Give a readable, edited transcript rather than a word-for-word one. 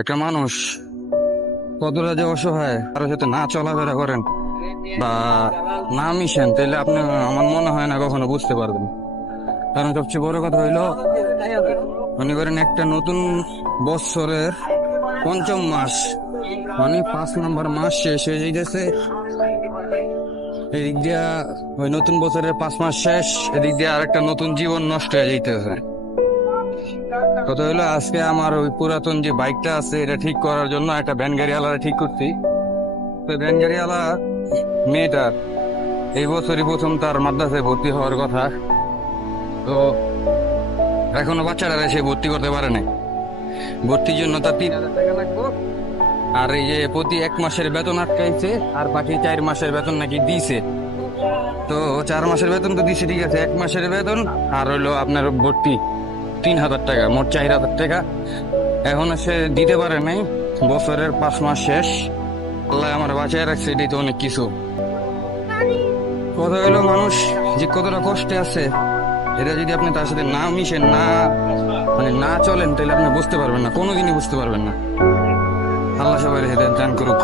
একটা মানুষ কতটা যে অসহায়, কারোর সাথে না চলাফেরা করেন বা না মিশেন, তাহলে আপনি, আমার মনে হয় না কখনো বুঝতে পারবেন। কারণ সবচেয়ে বড় কথা হইলো, মনে করেন একটা নতুন বছরের পঞ্চম মাস, মানে 5 নম্বর মাস শেষ হয়ে যাইতেছে। এদিক দিয়া ওই নতুন বছরের 5 মাস শেষ, এদিক দিয়ে আরেকটা নতুন জীবন নষ্ট হয়ে যাইতেছে। কথা হইলো, আজকে আমার ওই পুরাতন যে বাইকটা আছে এটা ঠিক করার জন্য একটা ভ্যান গাড়িওয়ালা ঠিক করছি। তো ভ্যান গাড়িওয়ালা মেয়েটার এই বছরই প্রথম তার মাদ্রাসায় ভর্তি হওয়ার কথা। তো এখনো বাচ্চারা সে ভর্তি করতে পারে নাই। ভর্তির জন্য তার 3,000 টাকা লাগবে। আর এই যে প্রতি 1 মাসের বেতন আটকাইছে, আর বাকি 4 মাসের বেতন নাকি দিছে। তো 4 মাসের বেতন তো দিছে, ঠিক আছে, 1 মাসের বেতন আর হইলো আপনার ভর্তি 3,000 টাকা, মোট 4,000 টাকা এখনো সে দিতে পারে নাই। বছরের 5 মাস শেষ। আল্লাহ আমার বাঁচায় রাখছে, এটাই তো অনেক কিছু। কথা হইলো, মানুষ যে কতটা কষ্টে আছে, এটা যদি আপনি তার সাথে না মিশেন, না মানে না চলেন, তাহলে আপনি বুঝতে পারবেন না, কোনোদিনই বুঝতে পারবেন না। আল্লাহ সবাই হেদায়েত দান করুক।